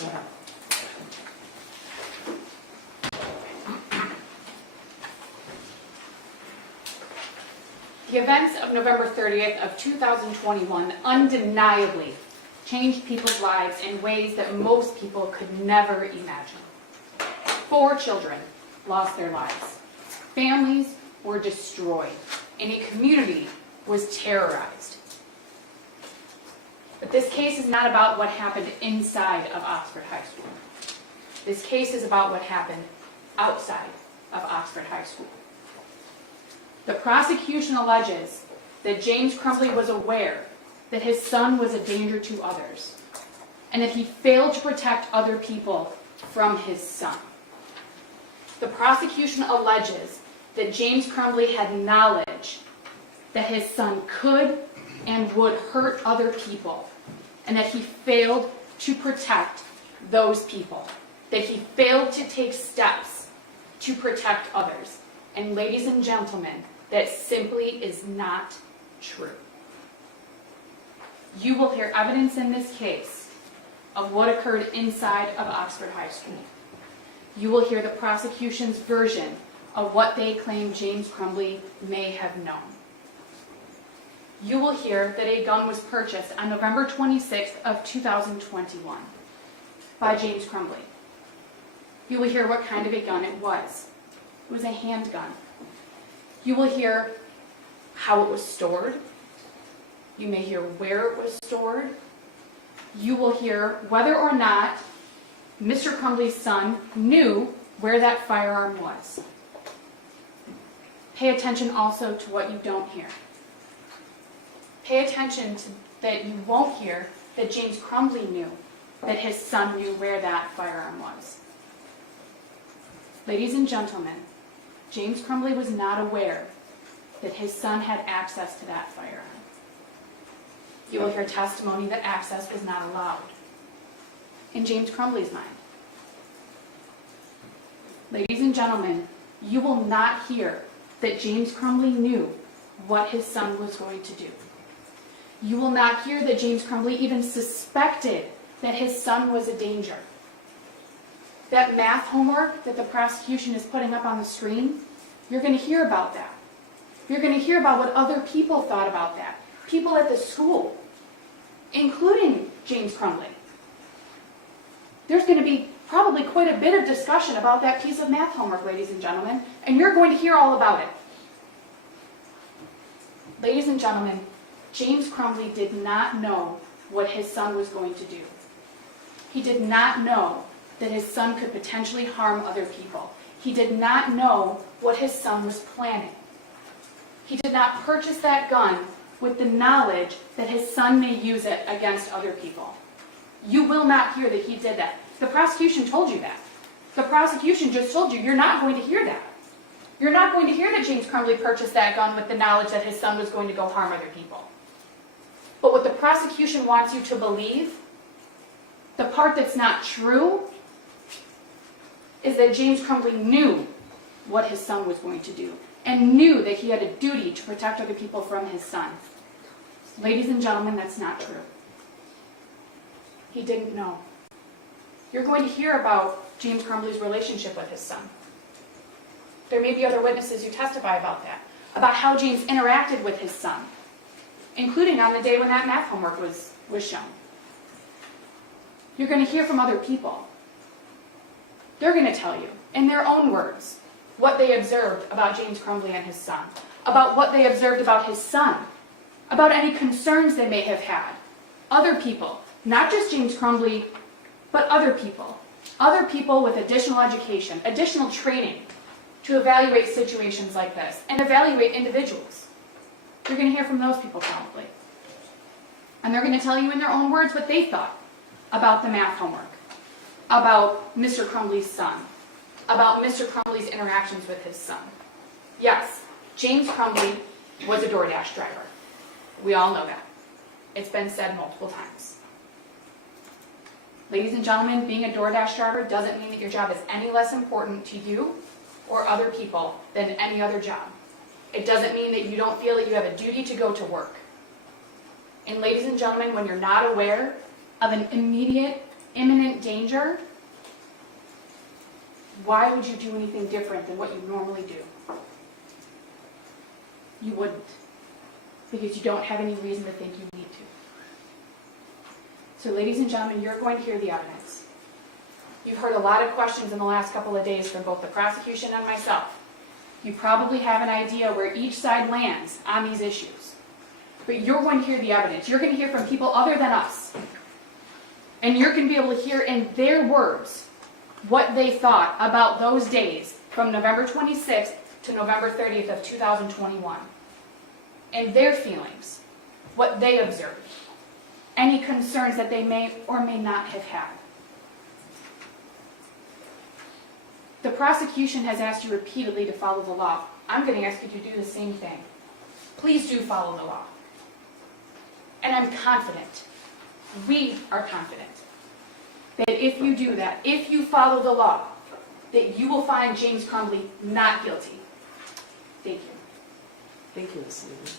Yeah. The events of November 30th of 2021 undeniably changed people's lives in ways that most people could never imagine. 4 children lost their lives. Families were destroyed, and a community was terrorized. But this case is not about what happened inside of Oxford High School. This case is about what happened outside of Oxford High School. The prosecution alleges that James Crumbley was aware that his son was a danger to others, and that he failed to protect other people from his son. The prosecution alleges that James Crumbley had knowledge that his son could and would hurt other people, and that he failed to protect those people, that he failed to take steps to protect others. And ladies and gentlemen, that simply is not true. You will hear evidence in this case of what occurred inside of Oxford High School. You will hear the prosecution's version of what they claim James Crumbley may have known. You will hear that a gun was purchased on November 26th of 2021 by James Crumbley. You will hear what kind of a gun it was. It was a handgun. You will hear how it was stored. You may hear where it was stored. You will hear whether or not Mr. Crumbley's son knew where that firearm was. Pay attention also to what you don't hear. Pay attention to that you won't hear that James Crumbley knew that his son knew where that firearm was. Ladies and gentlemen, James Crumbley was not aware that his son had access to that firearm. You will hear testimony that access was not allowed in James Crumbley's mind. Ladies and gentlemen, you will not hear that James Crumbley knew what his son was going to do. You will not hear that James Crumbley even suspected that his son was a danger. That math homework that the prosecution is putting up on the screen, you're going to hear about that. You're going to hear about what other people thought about that. People at the school, including James Crumbley. There's going to be probably quite a bit of discussion about that piece of math homework, ladies and gentlemen, and you're going to hear all about it. Ladies and gentlemen, James Crumbley did not know what his son was going to do. He did not know that his son could potentially harm other people. He did not know what his son was planning. He did not purchase that gun with the knowledge that his son may use it against other people. You will not hear that he did that. The prosecution told you that. The prosecution just told you you're not going to hear that. You're not going to hear that James Crumbley purchased that gun with the knowledge that his son was going to go harm other people. But what the prosecution wants you to believe, the part that's not true, is that James Crumbley knew what his son was going to do and knew that he had a duty to protect other people from his son. Ladies and gentlemen, that's not true. He didn't know. You're going to hear about James Crumbley's relationship with his son. There may be other witnesses who testify about that, about how James interacted with his son, including on the day when that math homework was shown. You're going to hear from other people. They're going to tell you, in their own words, what they observed about James Crumbley and his son, about what they observed about his son, about any concerns they may have had. Other people, not just James Crumbley, but other people with additional education, additional training to evaluate situations like this and evaluate individuals. You're going to hear from those people probably. And they're going to tell you in their own words what they thought about the math homework, about Mr. Crumbley's son, about Mr. Crumbley's interactions with his son. Yes, James Crumbley was a DoorDash driver. We all know that. It's been said multiple times. Ladies and gentlemen, being a DoorDash driver doesn't mean that your job is any less important to you or other people than any other job. It doesn't mean that you don't feel that you have a duty to go to work. And ladies and gentlemen, when you're not aware of an immediate imminent danger, why would you do anything different than what you normally do? You wouldn't, because you don't have any reason to think you need to. So ladies and gentlemen, you're going to hear the evidence. You've heard a lot of questions in the last couple of days from both the prosecution and myself. You probably have an idea where each side lands on these issues. But you're going to hear the evidence. You're going to hear from people other than us. And you're going to be able to hear in their words what they thought about those days from November 26th to November 30th of 2021. And their feelings, what they observed, any concerns that they may or may not have had. The prosecution has asked you repeatedly to follow the law. I'm going to ask you to do the same thing. Please do follow the law. And I'm confident, we are confident, that if you do that, if you follow the law, that you will find James Crumbley not guilty. Thank you. Thank you, Ms. Lehman.